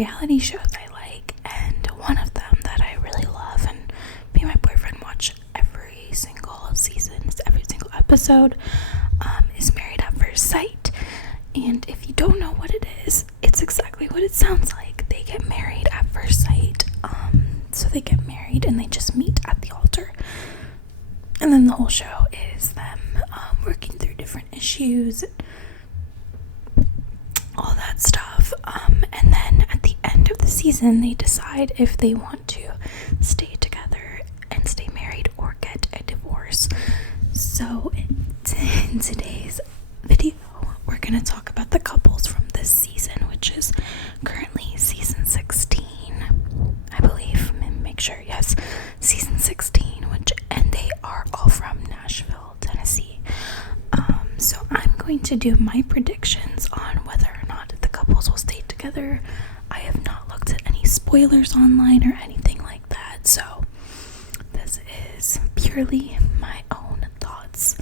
reality shows I like, and one of them that I really love, and me and my boyfriend watch every single season, every single episode, is Married at First Sight. And if you don't know what it is, it's exactly what it sounds like. They get married at first sight. So they get married and they just meet at the altar. And then the whole show is them working through different issues, all that stuff. And then at the end of the season, they decide if they want to stay together and stay married or get a divorce. So in today's video, we're going to talk about the couples from this season, which is currently season 16, I believe. Make sure, yes, season 16, and they are all from Nashville, Tennessee. So I'm going to do my predictions on whether or not the couples will stay together. I have not looked at any spoilers online or anything like that, so this is purely my own thoughts.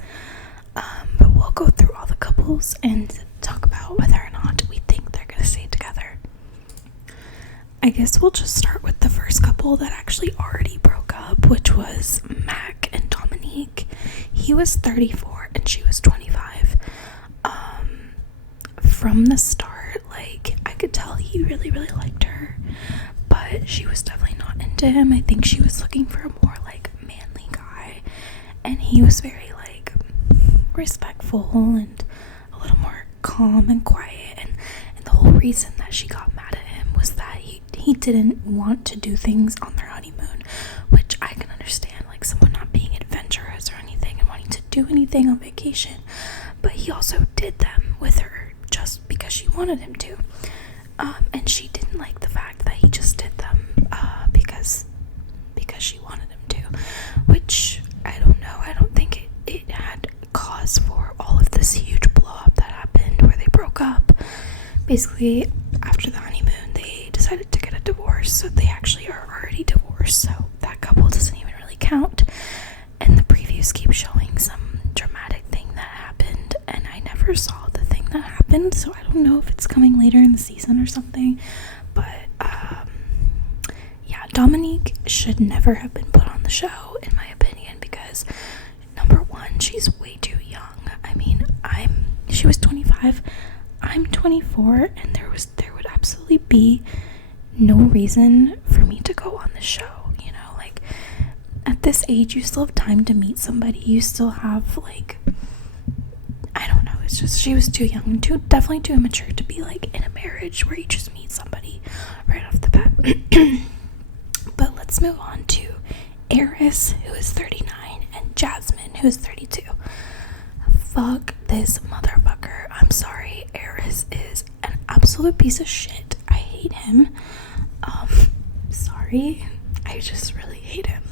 But we'll go through all the couples and talk about whether or not we think they're going to stay together. I guess we'll just start with the first couple that actually already broke up, which was Mac and Dominique. He was 34 and she was 25. From the start, I could tell he really, really liked her, but she was definitely not into him. I think she was looking for a more, manly guy, and he was very, respectful and a little more calm and quiet, and the whole reason that she got mad at him was that he didn't want to do things on their honeymoon, which I can understand, someone not being adventurous or anything and wanting to do anything on vacation, but he also did them with her just because she wanted him to, and she didn't like the fact that he just did them because she wanted him to, which I don't know. I don't think it had cause for all of this huge blow up that happened where they broke up. Basically, after the honeymoon, they decided to get a divorce, so they actually are already divorced, so that couple doesn't even really count. And the previews keep showing some dramatic thing that happened, and I never saw the thing that happened, so I don't know if it's coming later in the season or something. But yeah, Dominique should never have been put on the show, in my opinion, because number one, she's way too young. I mean, she was 25, I'm 24, and there would absolutely be no reason for me to go on the show, at this age, you still have time to meet somebody, you still have, I don't know, it's just, she was too young, definitely too immature to be, in a marriage where you just meet somebody right off the bat. But let's move on to Eris, who is 39, and Jasmine, who is 32. Fuck this motherfucker. I'm sorry. Eris is an absolute piece of shit. I hate him. Sorry. I just really hate him.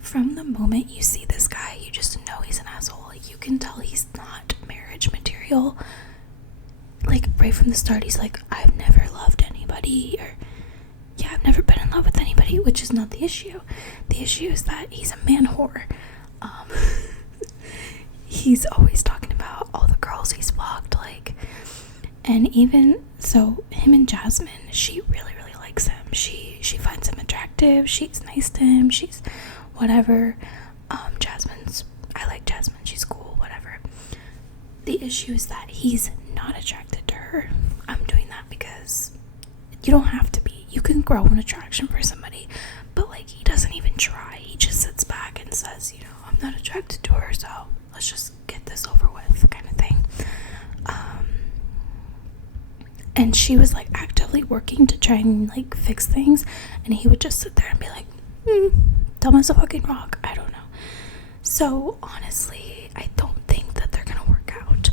From the moment you see this guy, you just know he's an asshole. You can tell he's not marriage material. Right from the start, he's I've never loved anybody, or yeah, I've never been in love with anybody, which is not the issue. The issue is that he's a man whore. He's always talking about all the girls he's fucked, and even so, him and Jasmine, she really, really likes him. She finds him attractive. She's nice to him. She's whatever. I like Jasmine. She's cool. Whatever. The issue is that he's not attracted to her. I'm doing that because you don't have to be. You can grow an attraction for somebody, but he doesn't even try. He just sits back and says, I'm not attracted to her, so let's just get this over with, kind of thing. And she was actively working to try and fix things, and he would just sit there and be dumb as a fucking rock. I don't know. So honestly, I don't think that they're gonna work out,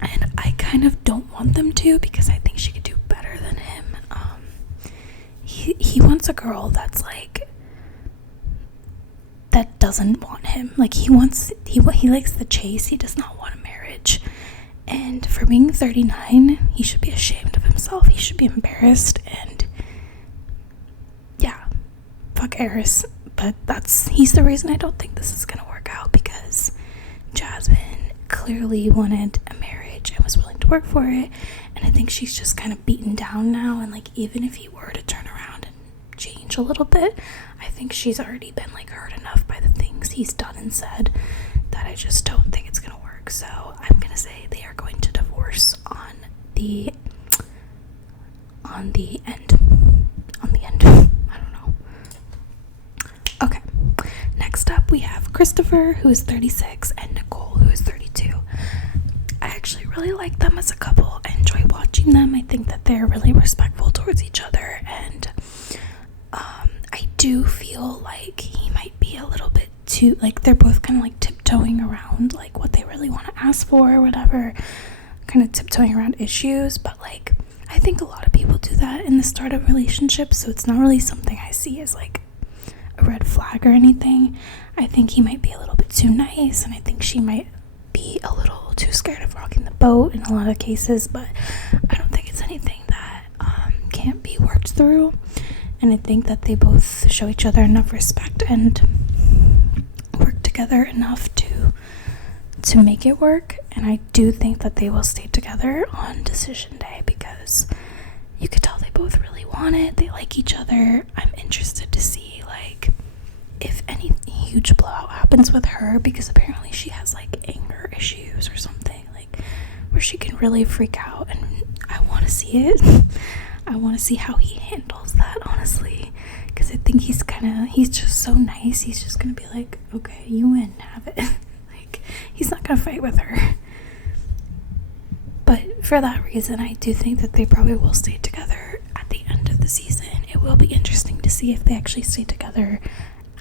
and I kind of don't want them to, because I think she could do better than him. He wants a girl that's that doesn't want him. He likes the chase. He does not want a marriage. And for being 39, he should be ashamed of himself. He should be embarrassed. And yeah, fuck Eris. But he's the reason I don't think this is gonna work out, because Jasmine clearly wanted a marriage and was willing to work for it, And I think she's just kind of beaten down now, and like even if he were to turn around and change a little bit, I think she's already been like hurt enough by the things he's done and said that I just don't think it's gonna work. So I'm gonna say they are going to divorce on the end. I don't know. Okay. Next up we have Christopher, who is 36, and Nicole, who is 32. I actually really like them as a couple. I enjoy watching them. I think that they're really respectful towards each other, and I do feel like he might be a little bit too, like, they're both kind of like tiptoeing around like what they really want to ask for or whatever, kind of tiptoeing around issues. But like, I think a lot of people do that in the start of relationships, so it's not really something I see as like a red flag or anything. I think he might be a little bit too nice, and I think she might be a little too scared of rocking the boat in a lot of cases, but I don't think it's anything that can't be worked through. And I think that they both show each other enough respect and work together enough to make it work. And I do think that they will stay together on decision day, because you could tell they both really want it. They like each other. I'm interested to see like if any huge blowout happens with her, because apparently she has like anger issues or something, like where she can really freak out, and I want to see it. I want to see how he handles that, honestly, because I think he's just so nice. He's just gonna be like, okay, you win, have it. Like, he's not gonna fight with her. But for that reason, I do think that they probably will stay together at the end of the season. It will be interesting to see if they actually stay together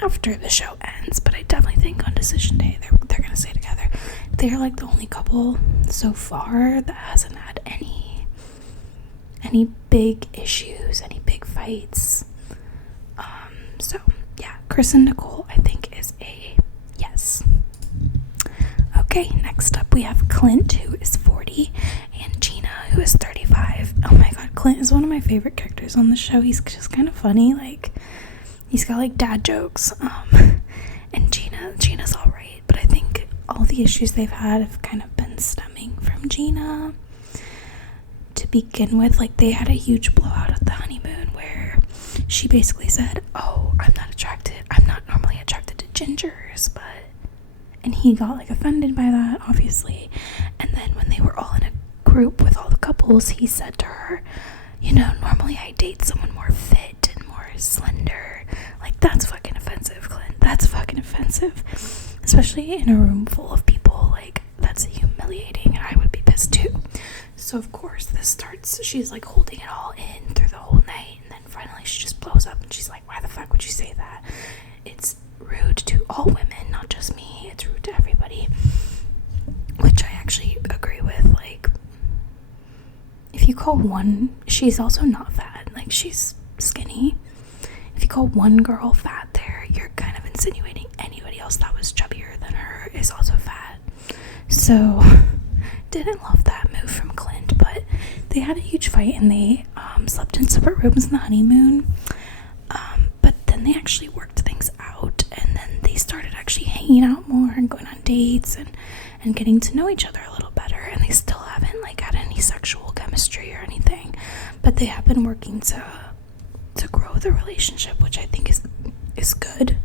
after the show ends, but I definitely think on decision day they're gonna stay together. They're like the only couple so far that hasn't had any big issues, any big fights. So yeah, Chris and Nicole I think is a yes. Okay, next up we have Clint, who is 40, and Gina, who is 35. Oh my god, Clint is one of my favorite characters on the show. He's just kind of funny, like he's got like dad jokes. And Gina's alright, but I think all the issues they've had have kind of been stemming from Gina to begin with. Like, they had a huge blowout at the honeymoon where she basically said, oh, I'm not normally attracted to gingers, and he got like offended by that, obviously. And then when they were all in a group with all the couples, he said to her, you know, normally I date someone more fit and more slender. Like, that's fucking offensive, Clint. That's fucking offensive, especially in a room full of people. Like, that's humiliating, and I would be pissed too. So of course this starts, she's like holding it all in through the whole night, and then finally she just blows up and she's like, why the fuck would you say that? It's rude to all women, not just me. It's rude to everybody, which I actually agree with. Like, if you call one, she's also not fat, like she's skinny. If you call one girl fat there, you're kind of insinuating anybody else that was chubbier than her is also fat. So didn't love that move from Clint, but they had a huge fight, and they slept in separate rooms in the honeymoon. But then they actually worked things out, and then they started actually hanging out more and going on dates and getting to know each other a little better. And they still haven't like had any sexual chemistry or anything, but they have been working to grow the relationship, which I think is good.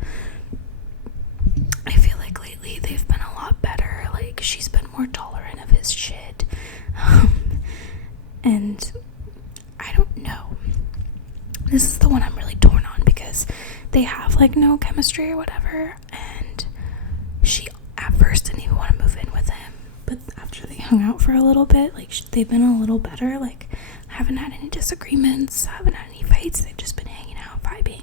I feel like lately they've been a lot better. Like, she's been more tolerant of his shit. And I don't know. This is the one I'm really torn on, because they have like no chemistry or whatever, and she at first didn't even want to move in with him, but after they hung out for a little bit, like they've been a little better. Like, haven't had any disagreements, haven't had any fights. They've just been hanging out, vibing.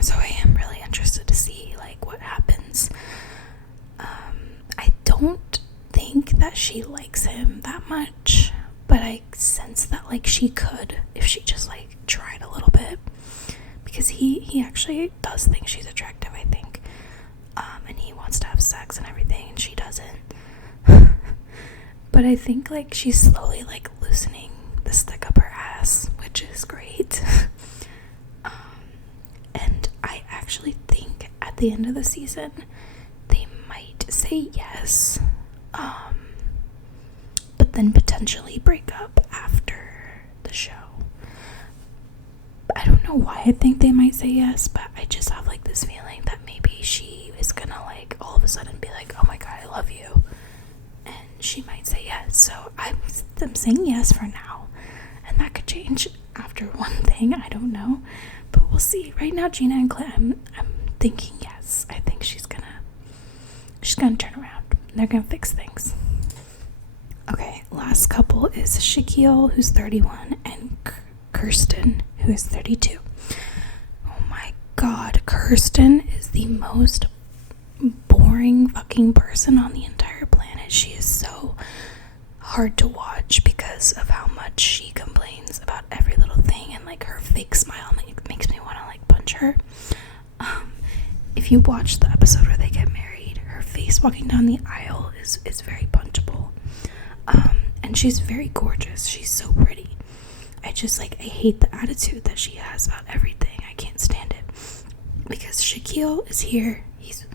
So I am really interested to see like what happens. I don't think that she likes him that much, but I sense that like she could if she just like tried a little bit, because he actually does think she's attractive, I think, and he wants to have sex and everything, and she doesn't. But I think like she's slowly like loosening the stick up her ass, which is great. And I actually think at the end of the season they might say yes. then potentially break up after the show. I don't know why I think they might say yes, but I just have like this feeling that maybe she is gonna like all of a sudden be like, oh my god, I love you, and she might say yes. So I'm saying yes for now, and that could change after one thing, I don't know, but we'll see. Right now, Gina and Clint, I'm thinking yes. I think she's gonna turn around. They're gonna fix things. Okay, last couple is Shaquille, who's 31, and Kirsten, who is 32. Oh my god, Kirsten is the most boring fucking person on the entire planet. She is so hard to watch because of how much she complains about every little thing, and like her fake smile makes me want to like punch her. If you watch the episode where they get married, her face walking down the aisle is very punchable. And she's very gorgeous. She's so pretty. I hate the attitude that she has about everything. I can't stand it. Because Shaquille is here. He's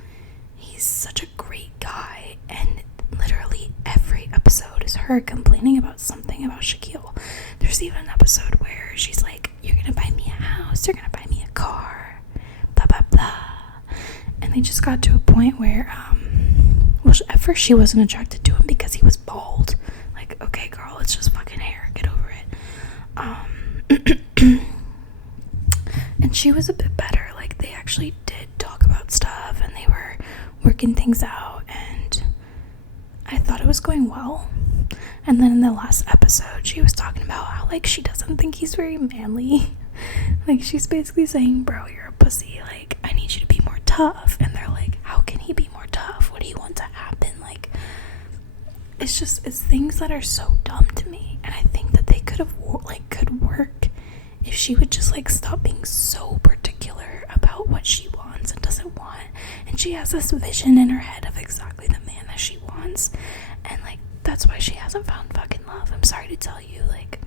such a great guy, and literally every episode is her complaining about something about Shaquille. There's even an episode where she's like, you're gonna buy me a house, you're gonna buy me a car, blah blah blah. And they just got to a point where at first she wasn't attracted to him because he was bald. Like, okay girl, it's just fucking hair, get over it. And she was a bit better. Like, they actually did talk about stuff and they were working things out, and I thought it was going well. And then in the last episode, she was talking about how like she doesn't think he's very manly. Like, she's basically saying, bro, you're a pussy, like I need you to be more tough. And they're like, how can he be more tough? What do you want to happen? Like, it's things that are so dumb to me, and I think that they could work if she would just like stop being so particular about what she wants and doesn't want. And she has this vision in her head of exactly the man that she wants, and like that's why she hasn't found fucking love. I'm sorry to tell you, like,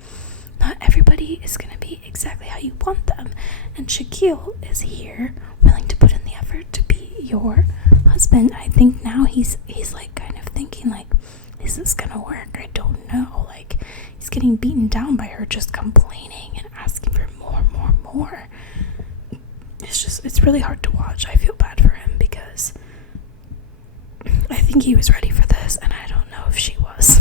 not everybody is gonna be exactly how you want them, and Shaquille is here willing to put in the effort to be your husband. I think now he's like kind of thinking like, is this gonna work? I don't know. Like, he's getting beaten down by her just complaining and asking for more. It's really hard to watch. I feel bad for him because I think he was ready for this, and I don't know if she was.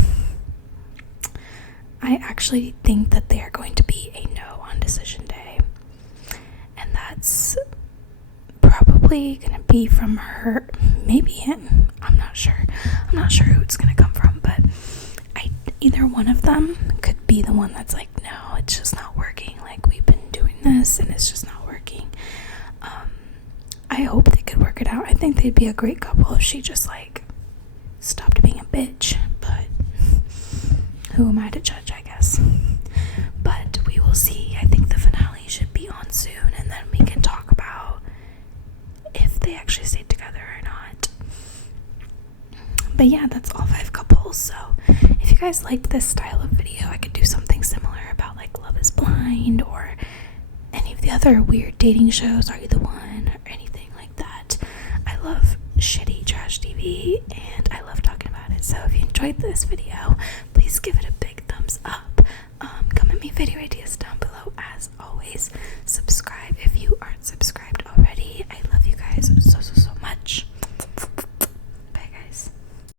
I actually think that they are going to be a no on decision day, and that's probably gonna be from her, maybe him. I'm not sure who it's gonna come from, but either one of them could be the one that's like, no, it's just not working. Like, we've been doing this and it's just not working. I hope they could work it out. I think they'd be a great couple if she just like stopped being a bitch, but who am I to judge, I guess. But we will see. I think the finale should be on soon, and then we can talk about if they actually stayed together or not. But yeah, that's all 5 couples. So if you guys liked this style of video, I could do something similar about like Love is Blind or any of the other weird dating shows, Are You the One, or anything like that. I love shitty trash TV, and I love talking about it. So if you enjoyed this video, please give it a big thumbs up. Come at me video ideas